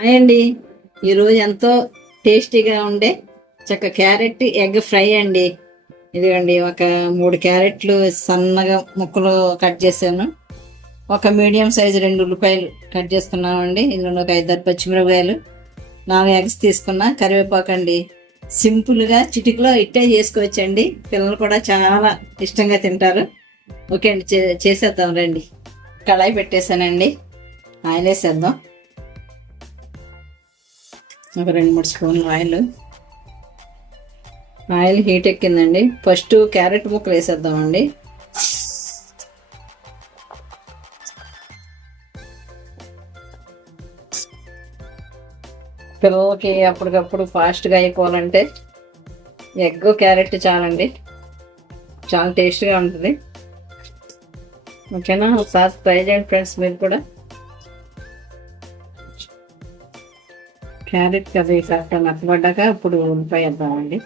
Hi అండి. ఈరోజు ఎంతో టేస్టీగా ఉండే క్యారెట్ ఎగ్ ఫ్రై అండి. ఇదిగండి, ఒక 3 క్యారెట్లు సన్నగా ముక్కలు కట్ చేశాను. ఒక మీడియం సైజు 2 ఉల్లిపాయలు కట్ చేసుకున్నామండి. ఇందులో ఒక 5 పచ్చిమిరపకాయలు, 4 ఎగ్స్ తీసుకున్నా, కరివేపాకు అండి. సింపుల్గా చిటికలో ఇట్టే చేసుకోవచ్చండి. పిల్లలు కూడా చాలా ఇష్టంగా తింటారు. ఓకే అండి, చేసేద్దాం రండి. కళాయి పెట్టేశానండి, ఆయిల్ వేసేద్దాం. ఒక 2-3 స్పూన్లు ఆయిల్ హీట్ ఎక్కిందండి. ఫస్ట్ క్యారెట్ ముక్కలు వేసేద్దామండి. పిల్లలకి అప్పటికప్పుడు ఫాస్ట్గా అయిపోవాలంటే ఎగ్ క్యారెట్ చాలండి, చాలా టేస్ట్గా ఉంటుంది. ఓకేనా, ఒకసారి ట్రై చేయండి ఫ్రెండ్స్ మీరు కూడా. క్యారెట్ కర్రీ కాస్త మెత్తబడ్డాక ఇప్పుడు ఉల్లిపాయ వేద్దామండి.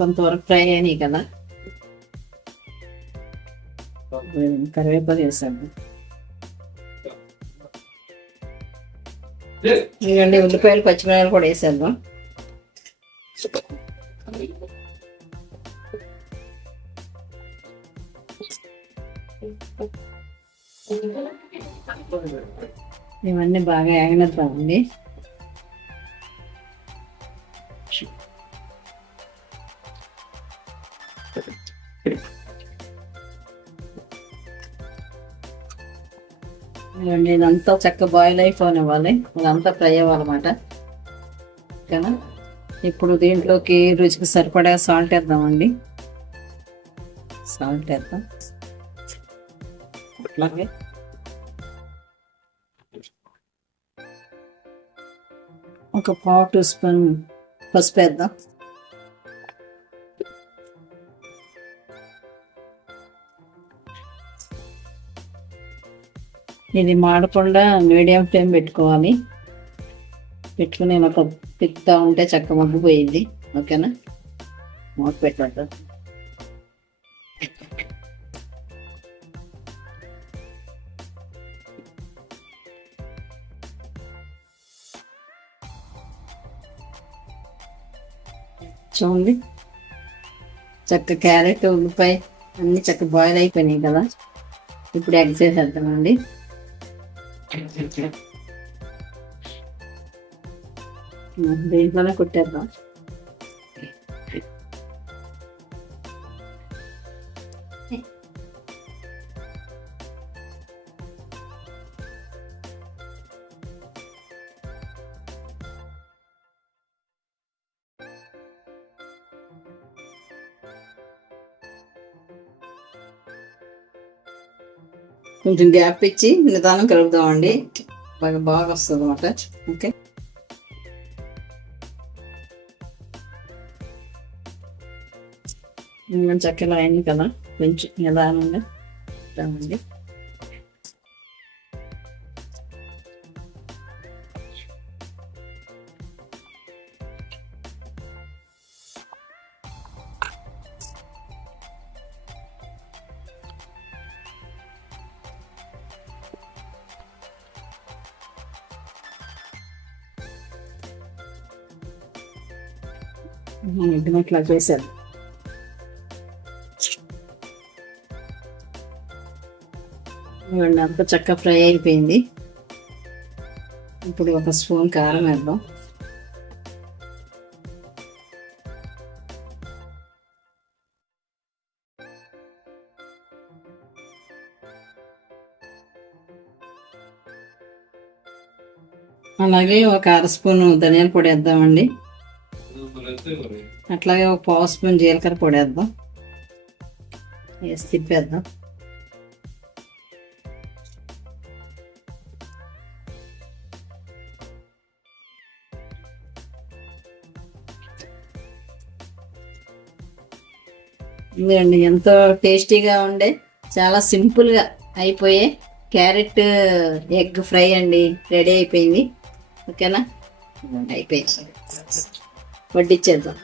కొంతవరకు ఫ్రై అయినాయి కదా, కరివేపాకు వేసాము. ఇవ్వండి, ఉల్లిపాయలు పచ్చిమిరపకాయలు కూడా వేసేద్దాం. ఇవన్నీ బాగా ఏగనిద్దామండి. ఇవ్వండి, ఇదంతా చక్కగా బాయిల్ అయిపోనివ్వాలి, ఇదంతా ఫ్రై అవ్వాలన్నమాట. ఓకేనా, ఇప్పుడు దీంట్లోకి రుచికి సరిపడా సాల్ట్ వేద్దామండి. సాల్ట్ వేద్దాం. అట్లాగే ఒక 1/4 టీ స్పూన్ పసుపు వేద్దాం. ఇది మాడకుండా మీడియం ఫ్లేమ్ పెట్టుకోవాలి. పెట్టుకుని ఒక తిప్పుతా ఉంటే చక్క మగ్గిపోయింది. ఓకేనా, మూత పెట్టద్దాం. చూడండి, చక్క క్యారెట్ ఉల్లిపాయ అన్నీ చక్క బాయిల్ అయిపోయినాయి కదా. ఇప్పుడు ఎగ్ చేసేద్దామండి. దీంట్లోనే కుట్టేద్దాం. కొంచెం గ్యాప్ ఇచ్చి నిదానం కలుపుదామండి, బాగా వస్తుంది అన్నమాట. ఓకే, చక్కగా అయింది కదా, కొంచెం నిదానంగా ఇద్దామండి. ఇట్లా చేశాను. అంతా చక్కగా ఫ్రై అయిపోయింది. ఇప్పుడు ఒక స్పూన్ కారం వేద్దాం. అలాగే ఒక 1/2 స్పూన్ ధనియాల పొడి వేద్దామండి. అట్లాగే ఒక 1/2 స్పూన్ జీలకర్ర పొడి వేద్దాం. వేసి తిప్పేద్దాం. ఇదండి, ఎంతో టేస్టీగా ఉండే చాలా సింపుల్గా అయిపోయే క్యారెట్ ఎగ్ ఫ్రై అండి, రెడీ అయిపోయింది. ఓకేనా, అయిపోయింది, వడ్డిచ్చేద్దాం.